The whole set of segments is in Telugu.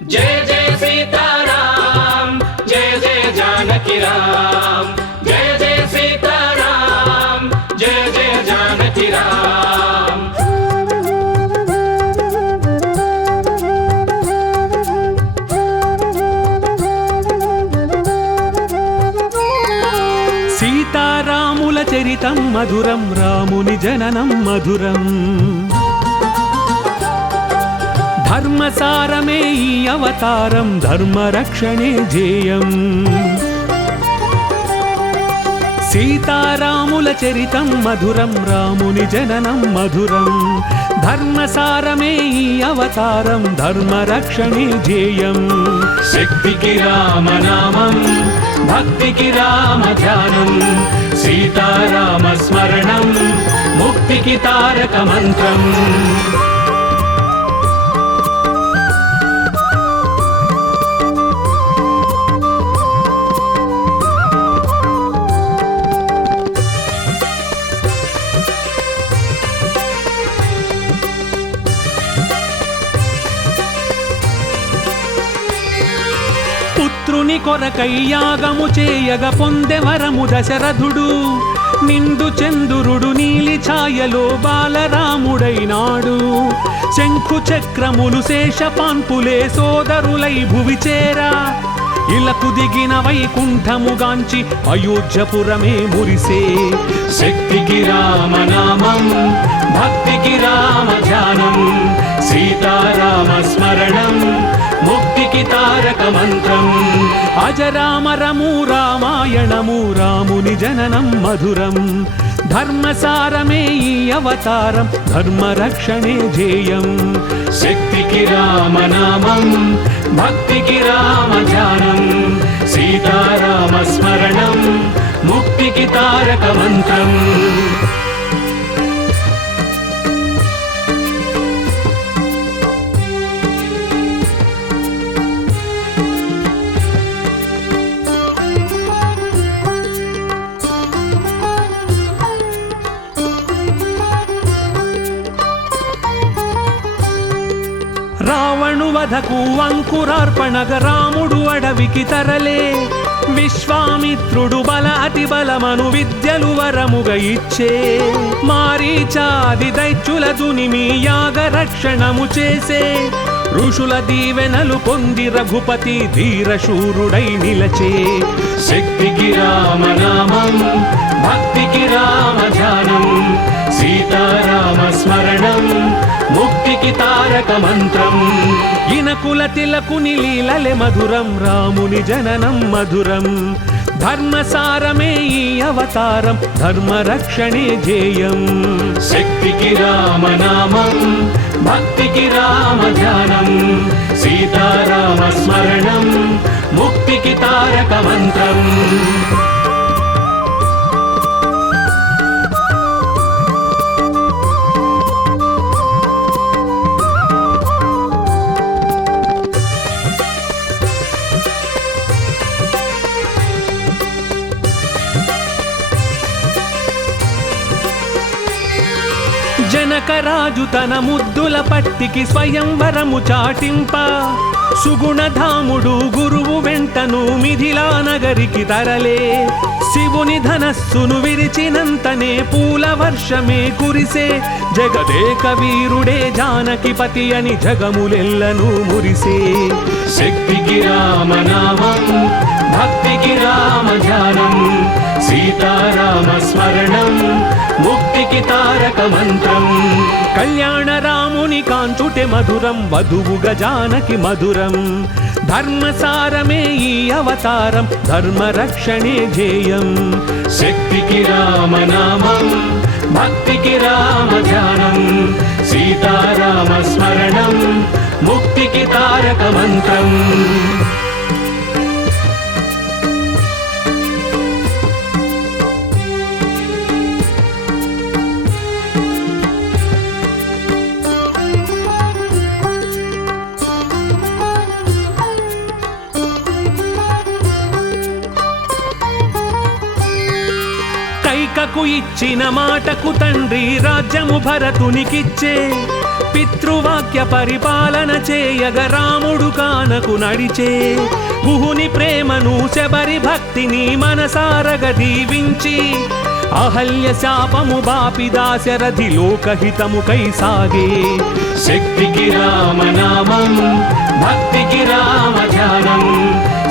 जय जय सीताराम, जय जय जानकी राम, जय जय सीताराम, जय जय जानकी राम। సీతారాముల చరితం మధురం, రాముని జననం మధురం. ధర్మసారమే ఈ అవతారం, ధర్మరక్షణే ధ్యేయం. సీతారాముల చరితం మధురం, రాముని జననం మధురం. ధర్మసారమే ఈ అవతారం, ధర్మరక్షణే ధ్యేయం. శక్తికి రామనామం, భక్తికి రామ ధ్యానం. సీతారామ స్మరణం, ముక్తికి తారక మంత్రం. పుత్రుని కొరకై యాగము చేయగ పొందెవరము దశరథుడు. నిండు చంద్రుడు నీలి ఛాయలో బాలరాముడైనాడు. శంఖు చక్రములు శేషపాన్పులే సోదరులై భువి చేరా. ఇలకు దిగిన వైకుంఠముగాంచి అయోధ్యపురమే మురిసే. శక్తికి రామనామం, భక్తికి రామ ధ్యానం. సీతారామ స్మరణం, ముక్తికి తారక మంత్రం. అజరామరము రామాయణము, రాముని జననం మధురం. ధర్మసారమే ఈ అవతారం, ధర్మరక్షణే ధ్యేయం. శక్తికి రామనామం, భక్తికి రామ ధ్యానం. సీతారామ స్మరణం, ముక్తికి తారక మంత్రం. రావణు వధకు అంకురార్పణగ రాముడు అడవికి తరలే. విశ్వామిత్రుడు బల అతి బలమను విద్యలు వరముగా ఇచ్చే. మారీచాది దైత్యుల దునిమి యాగ రక్షణము చేసే. ఋషుల దీవెనలు పొంది రఘుపతి ధీరశూరుడై నిలచే. శక్తికి రామనామం, భక్తికి రామ ధ్యానం. సీతారామ స్మరణం, ముక్తికి తారక మంత్రం. ఇనకుల తిలకుని లీలలే మధురం, రాముని జననం మధురం. ధర్మసారమే ఈ అవతారం, ధర్మరక్షణే ధ్యేయం. శక్తికి రామనామం, భక్తికి రామ ధ్యానం. సీతారామ స్మరణం, ముక్తికి తారక మంత్రం. జనకరాజు తన ముద్దుల పట్టికి స్వయంవరము చాటింప. సుగుణధాముడు గురువు వెంటను మిథిలా నగరికి తరలే. శివుని ధనస్సును విరిచినంతనే పూల వర్షమే కురిసే. జగదేక వీరుడే జానకిపతి అని జగములెల్లను మురిసే. శక్తికి రామనామం, భక్తికి రామ ధ్యానం. సీతారామ స్మరణం, ముక్తికి తారక మంత్రం. కళ్యాణ రాముని కాంచుటే మధురం, వధువుగా జానకి మధురం. ధర్మసారమే ఈ అవతారం, ధర్మరక్షణే ధ్యేయం. శక్తికి రామనామం, భక్తికి రామ ధ్యానం. సీతారామ స్మరణం, ముక్తికి తారక మంత్రం. కైకకు ఇచ్చిన మాటకు తండ్రి రాజ్యము భరతునికిచ్చే. పితృవాక్య పరిపాలన చేయగ రాముడు కానకు నడిచే గుహుని ప్రేమను శబరి భక్తిని మనసారగ దీవించి అహల్య శాపము బాపి దాశరథి లోకహితముకై సాగే శక్తికి రామనామం భక్తికి రామ ధ్యానం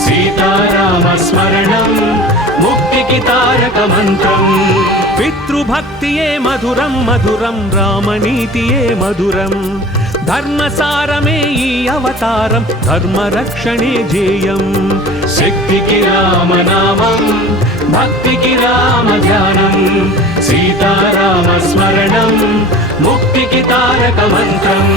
సీతారామ స్మరణం ముక్తికి తారక మంత్రం పితృభక్తియే మధురం మధురం రామనీతియే మధురం ధర్మసారమే ఈ అవతారం ధర్మరక్షణే ధ్యేయం శక్తికి రామనామం భక్తికి రామ ధ్యానం సీతారామ స్మరణం ముక్తికి తారక మంత్రం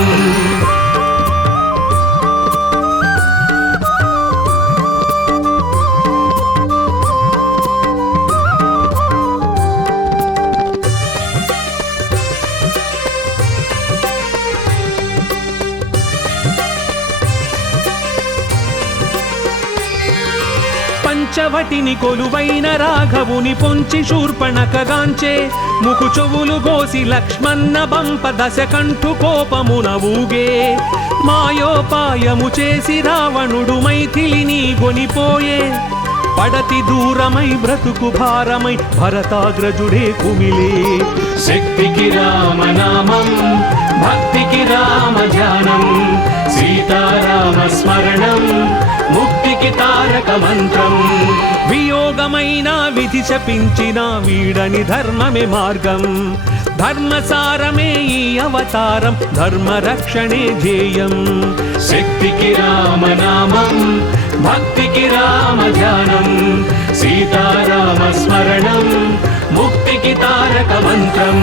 పంచవటిని కొలువైన రాఘవుని పొంచి శూర్పణకగాంచే ముకు చెవులు గోసి లక్ష్మణ బంప దశకంఠు కోపమున ఊగే మాయోపాయము చేసి రావణుడు మైథిలిని గొనిపోయే పడతి దూరమై బ్రతుకు భారమై భరతాగ్రజుడే కుమిలే శక్తికి రామనామం భక్తికి రామ ధ్యానం సీతారామ స్మరణం ముక్తికి తారక మంత్రం వియోగమైన విధి శపించిన వీడని ధర్మమే మార్గం ధర్మసారమే ఈ అవతారం ధర్మరక్షణే ధ్యేయం శక్తికి రామనామం భక్తికి రామ ధ్యానం సీతారామ స్మరణం ముక్తికి తారక మంత్రం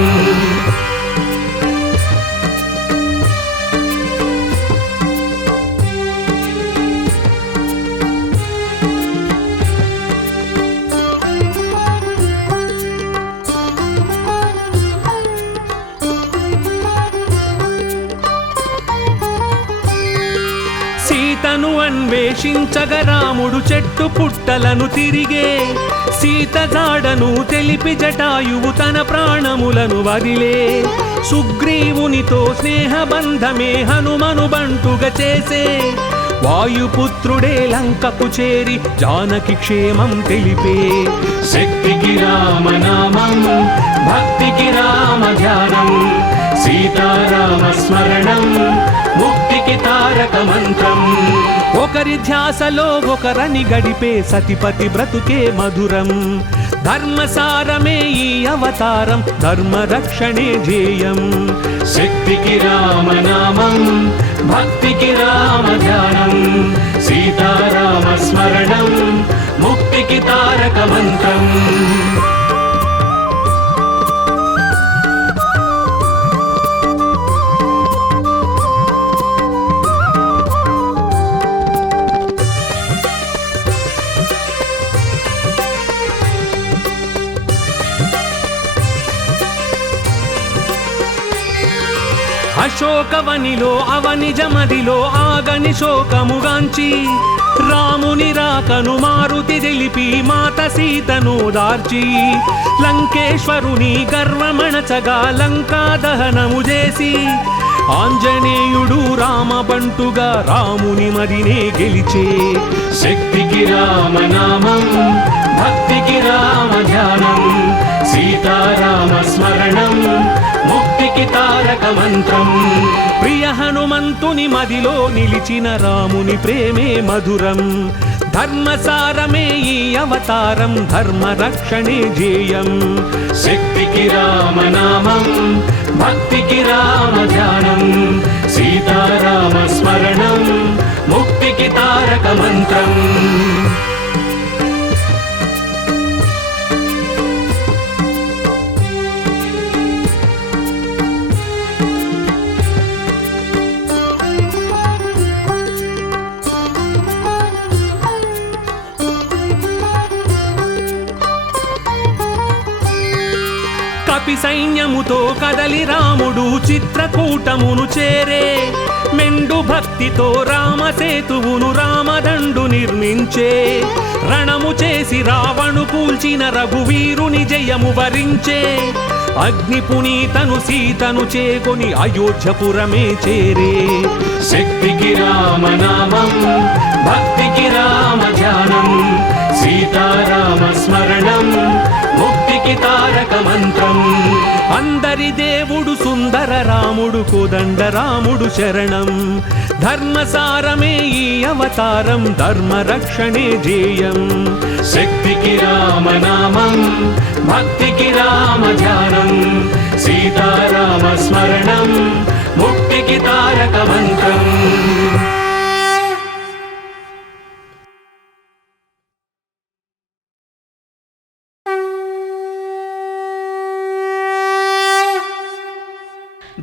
సీతను అన్వేషించగ రాముడు చెట్టు పుట్టలను తిరిగే సీత జాడను తెలిపి జటాయువు తన ప్రాణములను వదిలే సుగ్రీవునితో స్నేహబంధమే హనుమను బంటుగా చేసే వాయుపుత్రుడే లంకకు చేరి జానకి క్షేమం తెలిపే శక్తికి రామనామం భక్తికి రామ ధ్యానం సీతారామ స్మరణం ముక్తికి తారక మంత్రం ఒకరి ధ్యాసలో ఒకరని గడిపే సతిపతి బ్రతుకే మధురం ధర్మసారమే ఈ అవతారం ధర్మరక్షణే ధ్యేయం శక్తికి రామనామం భక్తికి రామ ధ్యానం సీతారామ స్మరణం ముక్తికి తారక మంత్రం అశోకవనిలో అవనిజమదిలో ఆగని శోకముగాంచి రాముని రాకను మారుతి తెలిపి మాత సీతను దార్చి లంకేశ్వరుని గర్వమణచగా లంకా దహనము చేసి ఆంజనేయుడు రామబంటుగా రాముని మదినే గెలిచే శక్తికి రామనామం భక్తికి రామ ధ్యానం సీతారామ స్మరణం ముక్తికి తారక మంత్రం ప్రియ హనుమంతుని మదిలో నిలిచిన రాముని ప్రేమే మధురం ధర్మసారమే ఈ అవతారం ధర్మరక్షణే ధ్యేయం శక్తికి రామనామం భక్తికి రామ ధ్యానం సీతారామ స్మరణం ముక్తికి తారక మంత్రం కపి సైన్యముతో కదలి రాముడు చిత్రకూటమును చేరే మెండు భక్తితో రామసేతువును రామదండు నిర్మించే రణము చేసి రావణు కూల్చిన రఘువీరుని జయము వరించే అగ్ని పునీతను సీతను చేకొని అయోధ్యపురమే చేరే. శక్తికి రామనామం, భక్తికి రామ ధ్యానం, సీతారామ స్మరణం, ముక్తికి తారక మంత్రం. అందరి దేవుడు సుందర రాముడు, కోదండ రాముడు శరణం. ధర్మసారమే ఈ అవతారం, ధర్మ రక్షణే జేయం. శక్తికి రామనామం, భక్తికి రామ ధ్యానం, సీతారామ స్మరణం, ముక్తికి తారక మంత్రం.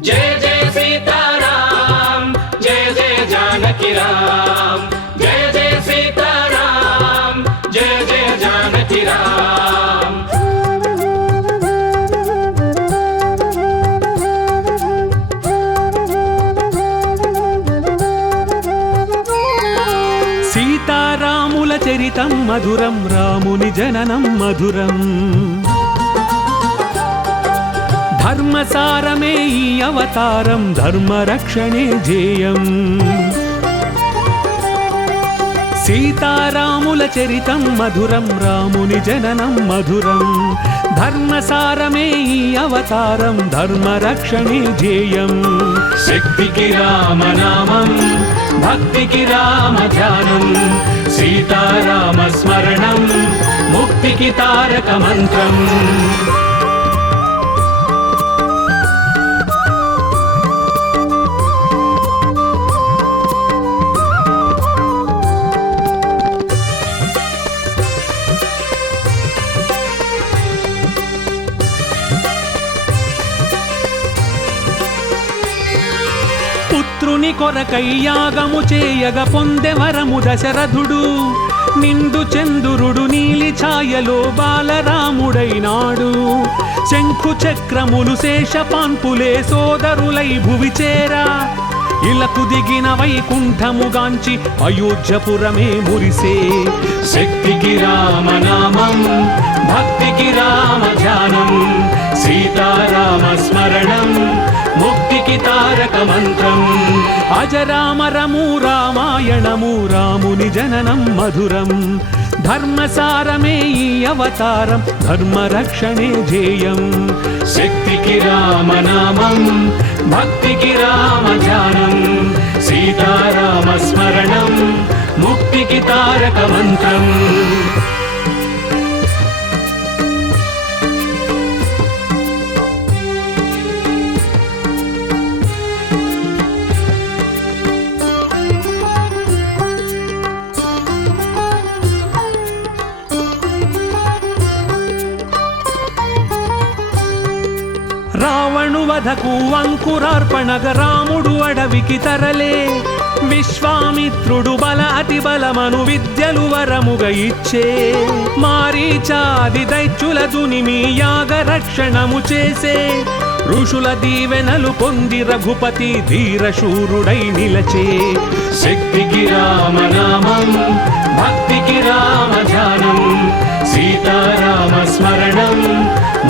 जय जय सीताराम, जय जय जानकी राम, जय जय सीताराम, जय जय जानकी राम. సీతారాముల చరితం మధురం, రాముని జననం మధురం. ధర్మసారమే ఈ అవతారం, ధర్మ రక్షణే జేయం. సీతారాముల చరితం మధురం, రాముని జననం మధురం. ధర్మసారమే ఈ అవతారం, ధర్మ రక్షణే జేయం. శక్తికి రామనామం, భక్తికి రామ ధ్యానం, సీతారామ స్మరణం, ముక్తికి తారక మంత్రం. పుత్రుని కొరకై యాగము చేయగ పొందె వరము దశరథుడు. నిండు చంద్రుడు నీలి ఛాయలో బాలరాముడైనాడు. శంఖు చక్రములు శేషపాన్పులే సోదరులై భువి చేరా. ఇలకు దిగిన వైకుంఠముగాంచి అయోధ్యపురమే మురిసే. శక్తికి రామనామం, భక్తికి రామ ధ్యానం, సీతారామ స్మరణం, ముక్తికి తారక మంత్రం. అజరామరము రామాయణము, రాముని జననం మధురం. ధర్మసారమే ఈ అవతారం, ధర్మ రక్షణే జేయం. శక్తికి రామనామం, భక్తికి రామ ధ్యానం, సీతారామ స్మరణం, ముక్తికి తారక మంత్రం. రావణు వధకు అంకురార్పణగ రాముడు అడవికి తరలే. విశ్వామిత్రుడు బల అతి బలమను విద్యలు వరముగా ఇచ్చే. మారీచాది దైత్యుల దునిమి యాగ రక్షణము చేసే. ఋషుల దీవెనలు పొంది రఘుపతి ధీరశూరుడై నిలచే. శక్తికి రామనామం, భక్తికి రామ ధ్యానం, సీతారామ స్మరణం,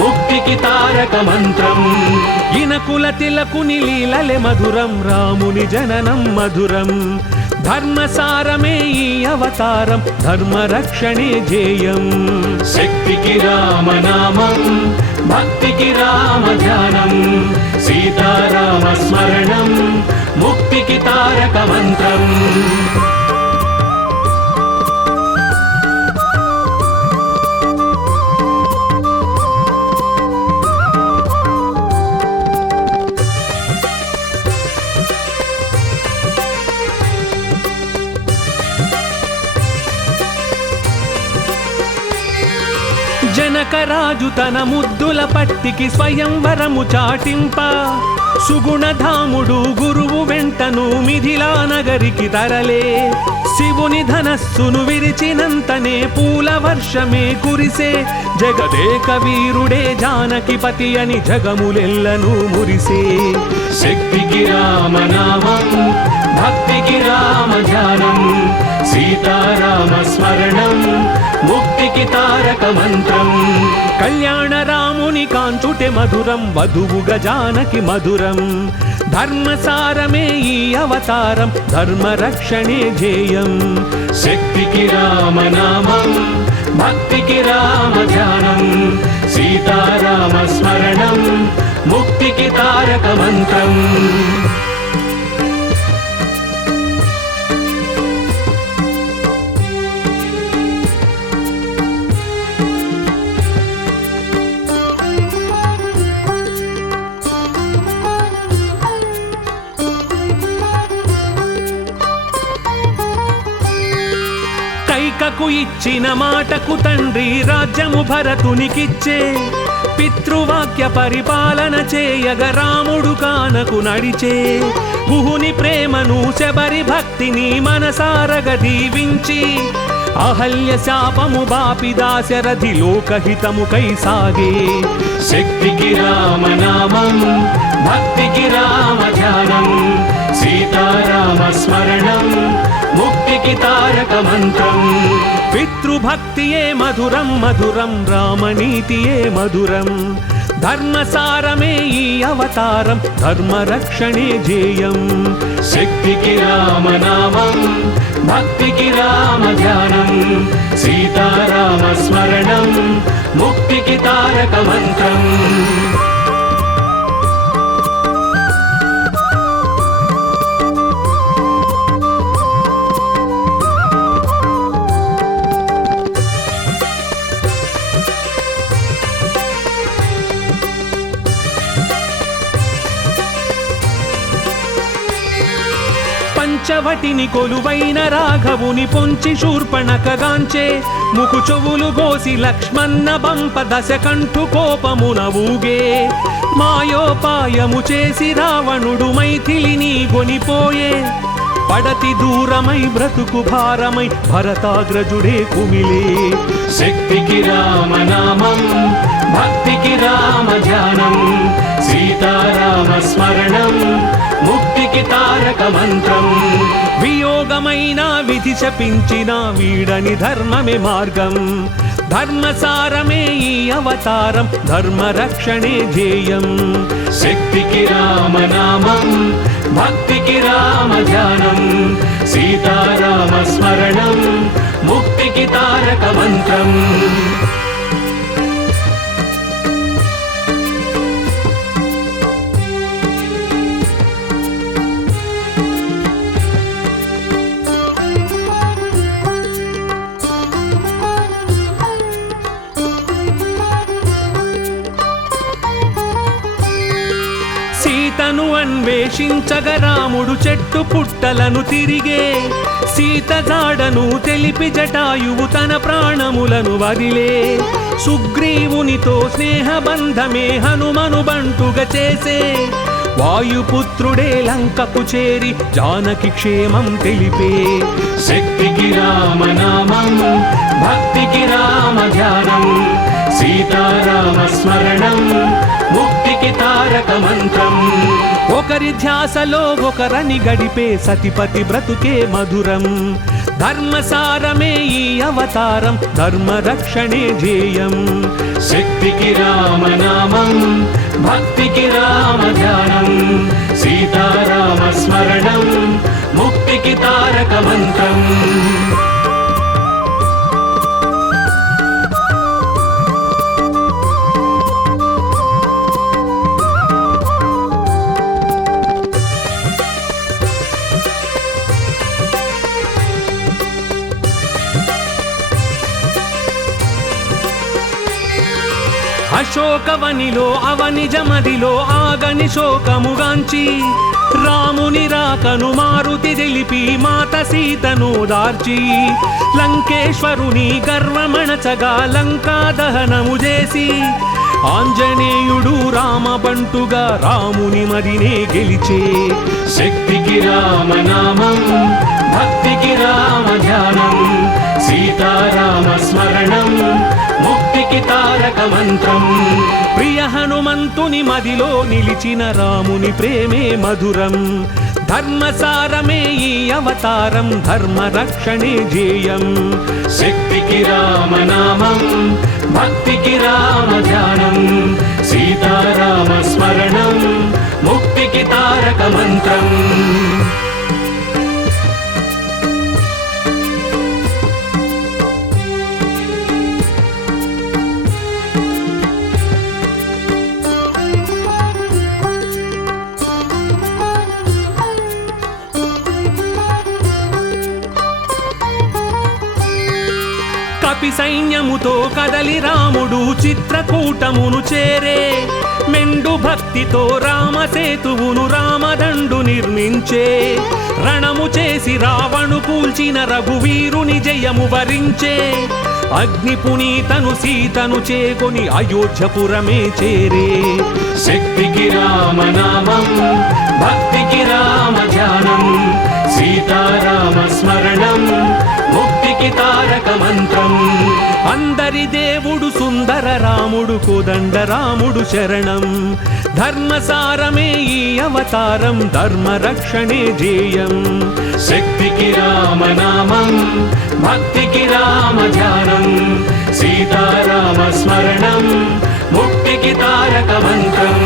ముక్తికి తారక మంత్రం. ఇనకుల తిలకుని లీలలే మధురం, రాముని జననం మధురం. ధర్మసారమే ఈ అవతారం, ధర్మ రక్షణే జేయం. శక్తికి రామనామం, భక్తికి రామ ధ్యానం, సీతారామ స్మరణం, ముక్తికి తారక మంత్రం. జనకరాజు తన ముద్దుల పట్టికి స్వయంవరము చాటింప. సుగుణధాముడు గురువు వెంటను మిథిలా నగరికి తరలే. శివుని ధనస్సును విరిచినంతనే పూల వర్షమే కురిసే. జగదేక వీరుడే జానకిపతి అని జగములెల్లను మురిసే. శక్తికి రామనామం, భక్తికి రామ ధ్యానం, సీతారామ స్మరణం ముక్తికి తారక మంత్రం. కళ్యాణ రాముని కాంచుటే మధురం, వధువుగా జానకి మధురం. ధర్మసారమే ఈ అవతారం, ధర్మ రక్షణే ధ్యేయం. శక్తికి రామనామం, భక్తికి రామ ధ్యానం. సీతారామ స్మరణం ముక్తికి తారక మంత్రం. కైకకు ఇచ్చిన మాటకు తండ్రి రాజ్యము భరతునికిచ్చే, పితృవాక్య పరిపాలన చేయగ రాముడు కానకు నడిచే. గుహుని ప్రేమను శబరి భక్తిని మనసారగ దీవించి, అహల్య శాపము బాపి దాశరథి లోకహితముకై సాగే. శక్తికి రామనామం, భక్తికి రామ ధ్యానం. సీతారామ స్మరణం ముక్తికి తారక మంత్రం. పితృభక్తియే మధురం మధురం, రామనీతియే మధురం. ధర్మసారమే ఈ అవతారం, ధర్మ రక్షణే ధ్యేయం. శక్తికి రామనామం, భక్తికి రామ ధ్యానం. సీతారామ స్మరణం ముక్తికి తారక మంత్రం. పంచవటిని కొలువైన రాఘవుని పొంచి శూర్పణకగాంచే, ముకు చెవులు గోసి లక్ష్మణ బంప దశకంఠు కోపమున ఊగే. మాయోపాయము చేసి రావణుడు మైథిలిని గొనిపోయే, పడతి దూరమై బ్రతుకు భారమై భరతాగ్రజుడే కుమిలే. శక్తికి రామనామం, భక్తికి రామ ధ్యానం. సీతారామ స్మరణం ముక్తికి తారక మంత్రం. వియోగమైన విధి శపించిన వీడని ధర్మమే మార్గం. ధర్మసారమే ఈ అవతారం, ధర్మ రక్షణే ధ్యేయం. శక్తికి రామనామం, భక్తికి రామ ధ్యానం. సీతారామ స్మరణం ముక్తికి తారక మంత్రం. సీతను అన్వేషించగ రాముడు చెట్టు పుట్టలను తిరిగే, సీత జాడను తెలిపి జటాయువు తన ప్రాణములను వదిలే. సుగ్రీవునితో స్నేహబంధమే హనుమను బంటుగా చేసే, వాయుపుత్రుడే లంకకు చేరి జానకి క్షేమం తెలిపే. శక్తికి రామనామం, భక్తికి రామ ధ్యానం. సీతారామ స్మరణం ముక్తికి తారక మంత్రం. ఒకరి ధ్యాసలో ఒకరని గడిపే సతిపతి బ్రతుకే మధురం. ధర్మసారమే ఈ అవతారం, ధర్మ రక్షణే ధ్యేయం. శక్తికి రామనామం, భక్తికి రామ ధ్యానం. సీతారామ స్మరణం ముక్తికి తారక మంత్రం. అశోకవనిలో అవనిజమదిలో ఆగని శోకముగాంచి, రాముని రాకను మారుతి తెలిపి మాత సీతను దార్చి. లంకేశ్వరుని గర్వమణచగా లంకా దహనము చేసి, ఆంజనేయుడు రామబంటుగా రాముని మదినే గెలిచే. శక్తికి రామనామం, భక్తికి రామ ధ్యానం. సీతారామ స్మరణం ముక్తికి తారక మంత్రం. ప్రియ హనుమంతుని మదిలో నిలిచిన రాముని ప్రేమే మధురం. ధర్మసారమే ఈ అవతారం ధర్మరక్షణే ధ్యేయం శక్తికి రామనామం భక్తికి రామ ధ్యానం సీతారామ స్మరణం ముక్తికి తారక మంత్రం కపి సైన్యముతో కదలి రాముడు చిత్రకూటమును చేరే మెండు భక్తితో రామసేతువును రామదండు నిర్మించే రణము చేసి రావణు కూల్చిన రఘువీరుని జయము వరించే అగ్ని పునీతను సీతను చేకొని అయోధ్యపురమే చేరే శక్తికి రామనామం భక్తికి రామ ధ్యానం సీతారామ స్మరణం ముక్తికి తారక మంత్రం అందరి దేవుడు సుందర రాముడు కోదండ రాముడు శరణం ధర్మసారమే ఈ అవతారం ధర్మరక్షణే ధ్యేయం శక్తికి రామనామం భక్తికి రామ ధ్యానం సీతారామ స్మరణం ముక్తికి తారక మంత్రం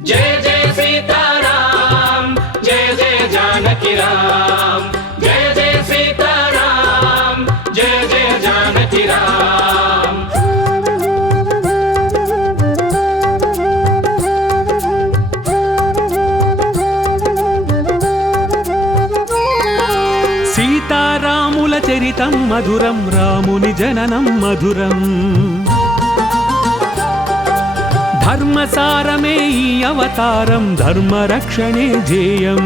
जय जय सीताराम जय जय जानकी राम जय जय सीताराम जय जय जानकी राम సీతారాముల చరితం మధురం రాముని జననం మధురం ధర్మసారమే ఈ అవతారం ధర్మరక్షణే ధ్యేయం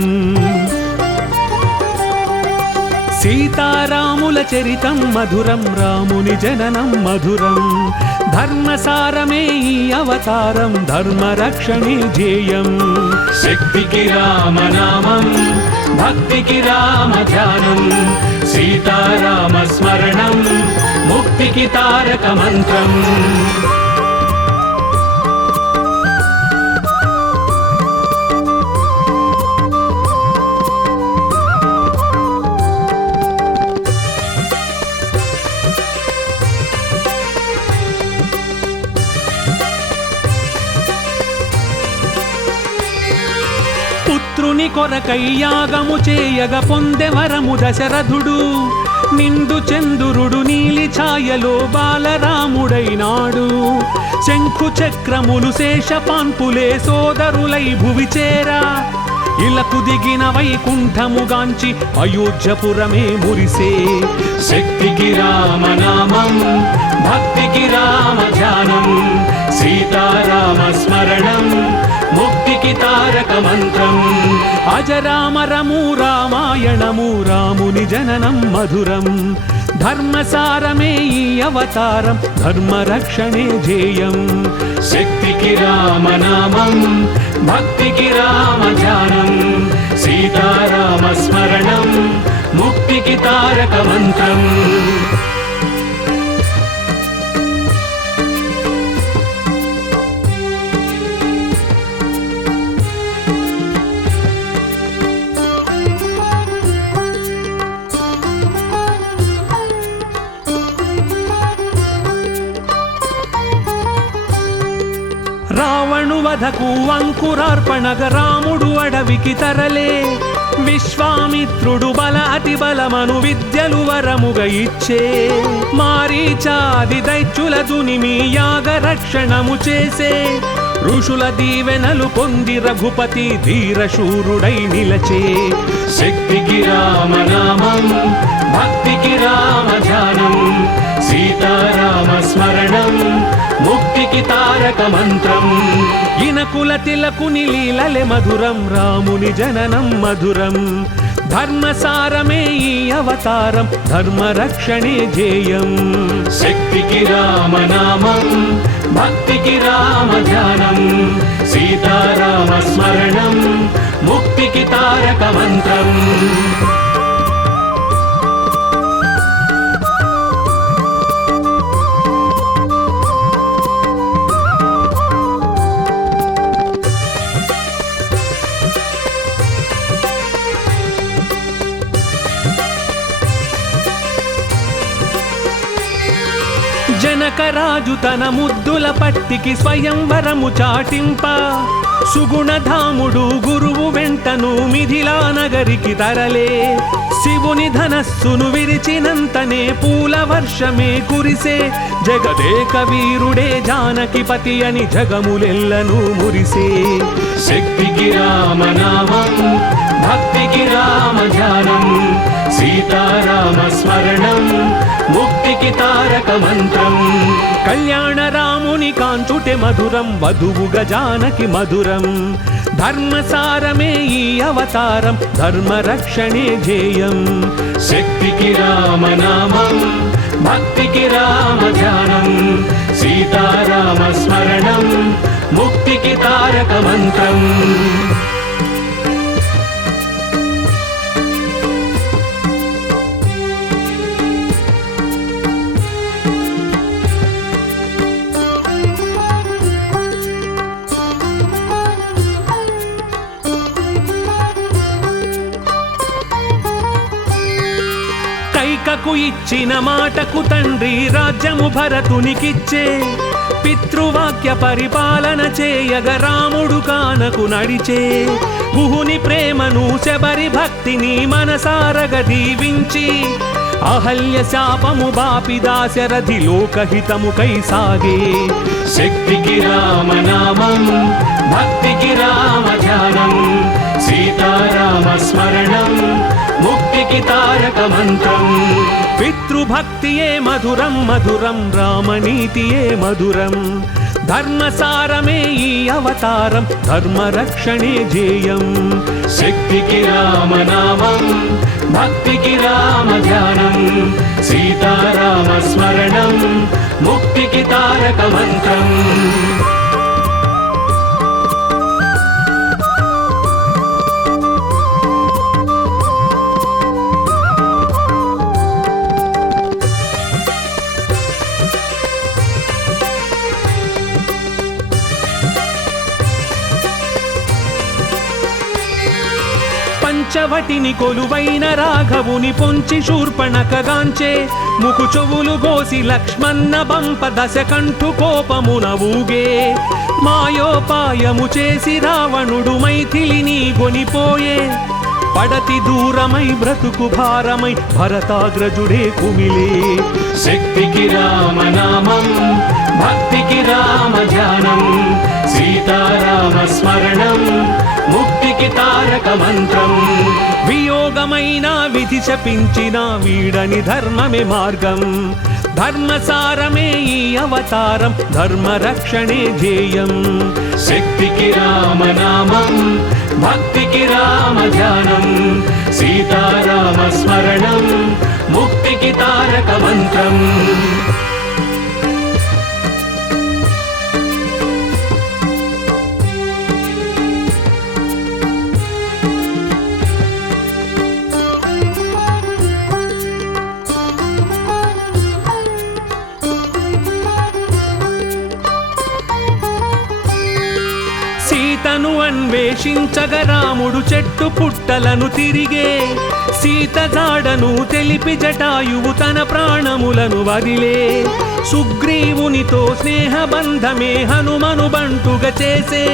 సీతారాముల చరితం మధురం రాముని జననం మధురం ధర్మసారమే ఈ అవతారం ధర్మరక్షణే ధ్యేయం శక్తికి రామనామం భక్తికి రామ ధ్యానం సీతారామ స్మరణం ముక్తికి తారక మంత్రం పుత్రుని కొరకై యాగము చేయగ పొందెవరము దశరథుడు నిండు చంద్రుడు నీలి ఛాయలో బాలరాముడైనాడు శంఖు చక్రములు శేషపాన్పులే సోదరులై భువి చేరా ఇలకు దిగిన వైకుంఠముగాంచి అయోధ్యపురమే మురిసే శక్తికి రామనామం భక్తికి రామ ధ్యానం సీతారామ స్మరణం ముక్తికి తారక మంత్రం అజరామరము రామాయణము రాముని జననం మధురం ధర్మసారమే ఈ అవతారం ధర్మరక్షణే ధ్యేయం శక్తికి రామనామం భక్తికి రామ ధ్యానం సీతారామ స్మరణం ముక్తికి తారక మంత్రం రావణు వధకు అంకురార్పణగ రాముడు అడవికి తరలే విశ్వామిత్రుడు బల అతి బలమను విద్యలు వరముగ ఇచ్చే మారీచాది దైత్యుల దునిమి యాగ రక్షణము చేసే ఋషుల దీవెనలు పొంది రఘుపతి ధీరశూరుడై నిలచే శక్తికి రామనామం భక్తికి రామ ధ్యానం సీతారామ స్మరణం ముక్తికి తారక మంత్రం ఇనకుల తిలకుని లీలలే మధురం రాముని జననం మధురం ధర్మసారమే ఈ అవతారం ధర్మరక్షణే ధ్యేయం శక్తికి రామనామం భక్తికి రామ ధ్యానం సీతారామ స్మరణం ముక్తికి తారక మంత్రం జనకరాజు తన ముద్దుల పట్టికి స్వయంవరము చాటింప సుగుణధాముడు గురువు వెంటను మిథిలా నగరికి తరలే శివుని ధనస్సును విరిచినంతనే పూల వర్షమే కురిసే జగదేక వీరుడే జానకిపతి అని జగములెల్లను మురిసే శక్తికి రామనామం భక్తికి రామ ధ్యానం సీతారామ స్మరణం ముక్తికి తారక మంత్రం కళ్యాణ రాముని కాంచుటే మధురం వధువుగా జానకి మధురం ధర్మసారమే ఈ అవతారం ధర్మ రక్షణే ధ్యేయం శక్తికి రామనామం భక్తికి రామ ధ్యానం సీతారామ స్మరణం ముక్తికి తారక మంత్రం కైకకు ఇచ్చిన మాటకు తండ్రి రాజ్యము భరతునికిచ్చే పితృవాక్య పరిపాలన చేయగ రాముడు కానకు నడిచే గుహుని ప్రేమను శబరి భక్తిని మనసారగ దీవించి అహల్య శాపము బాపి దాశరథి లోకహితముకై సాగే శక్తికి రామనామం భక్తికి రామ ధ్యానం సీతారామ స్మరణం ముక్తికి తారక మంత్రం పితృభక్తియే మధురం మధురం రామనీతియే మధురం ధర్మసారమే ఈ అవతారం ధర్మ రక్షణే ధ్యేయం శక్తికి రామనామం భక్తికి రామ ధ్యానం సీతారామ స్మరణం ముక్తికి తారక మంత్రం పంచవటిని కొలువైన రాఘవుని పొంచి శూర్పణకగాంచే ముకు చెవులు గోసి లక్ష్మణ బంప దశ కంఠు కోపమున ఊగే మాయోపాయము చేసి రావణుడు మైథిలిని గొనిపోయే పడతి దూరమై బ్రతుకు భారమై భరతాగ్రజుడే కుమిలే శక్తికి రామనామం భక్తికి రామ ధ్యానం సీతారామ స్మరణం ముక్తికి తారక మంత్రం వియోగమైన విధి శపించిన వీడని ధర్మమే మార్గం ధర్మసారమే ఈ అవతారం ధర్మ రక్షణే ధ్యేయం శక్తికి రామనామం భక్తికి రామ ధ్యానం సీతారామ స్మరణం ముక్తికి తారక మంత్రం సీతను అన్వేషించగ రాముడు చెట్టు పుట్టలను తిరిగే సీత జాడను తెలిపి జటాయువు తన ప్రాణములను వదిలే సుగ్రీవునితో స్నేహబంధమే హనుమను బంటుగా చేసే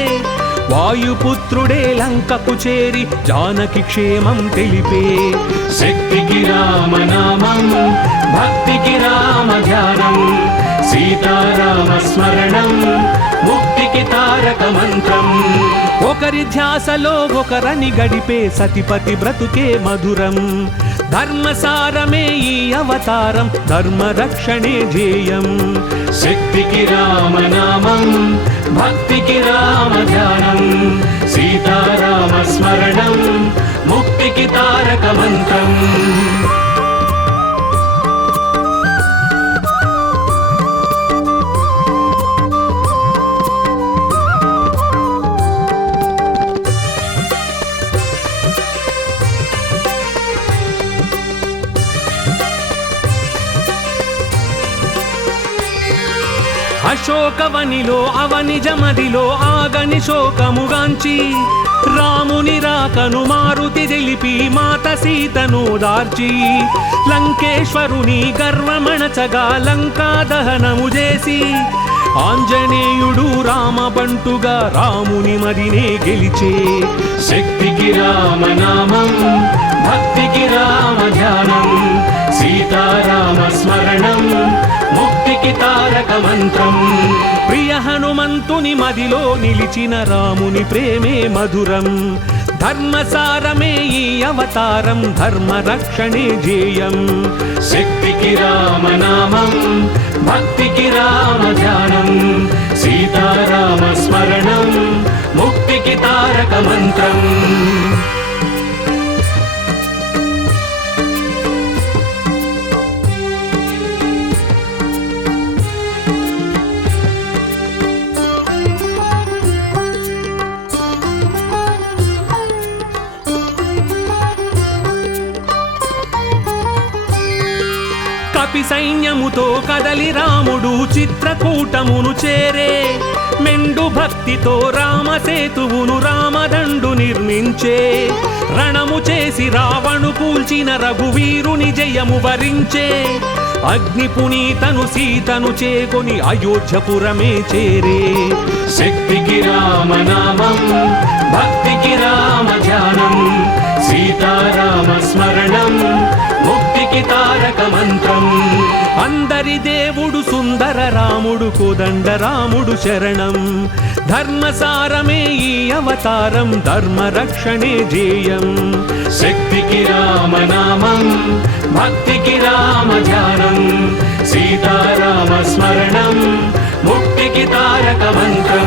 వాయుపుత్రుడే లంకకు చేరి జానకి క్షేమం తెలిపే శక్తికి రామనామం భక్తికి రామ ధ్యానం సీతారామ స్మరణం ముక్తికి తారక మంత్రం ఒకరి ధ్యాసలో ఒకరని గడిపే సతిపతి బ్రతుకే మధురం ధర్మసారమే ఈ అవతారం ధర్మ రక్షణే ధ్యేయం శక్తికి రామనామం భక్తికి రామ ధ్యానం సీతారామ స్మరణం ముక్తికి తారక మంత్రం అశోకవనిలో అవనిజమదిలో ఆగని శోకముగాంచి రాముని రాకను మారుతి తెలిపి మాత సీతను దార్చి లంకేశ్వరుని గర్వమణచగా లంకా దహనము చేసి ఆంజనేయుడు రామబంటుగా రాముని మదినే గెలిచే శక్తికి రామనామం భక్తికి రామ ధ్యానం సీతారామ స్మరణం ముక్తికి తారక మంత్రం ప్రియ హనుమంతుని మదిలో నిలిచిన రాముని ప్రేమే మధురం ధర్మసారమే ఈ అవతారం ధర్మ రక్షణే ధ్యేయం శక్తికి రామనామం భక్తికి రామ ధ్యానం సీతారామ స్మరణం ముక్తికి తారక మంత్రం కపి సైన్యముతో కదలి రాముడు చిత్రకూటమును చేరే మెండు భక్తితో రామసేతువును రామదండు నిర్మించే రణము చేసి రావణు కూల్చిన రఘువీరుని జయము వరించే అగ్ని పునీతను సీతను చేకొని అయోధ్యపురమే చేరే శక్తికి రామనామం భక్తికి రామ ధ్యానం సీతారామ స్మరణం ముక్తికి తారక మంత్రం అందరి దేవుడు సుందర రాముడు కోదండ రాముడు శరణం ధర్మసారమే ఈ అవతారం ధర్మ రక్షణే ధ్యేయం శక్తికి రామనామం భక్తికి రామ ధ్యానం సీతారామ స్మరణం ముక్తికి తారక మంత్రం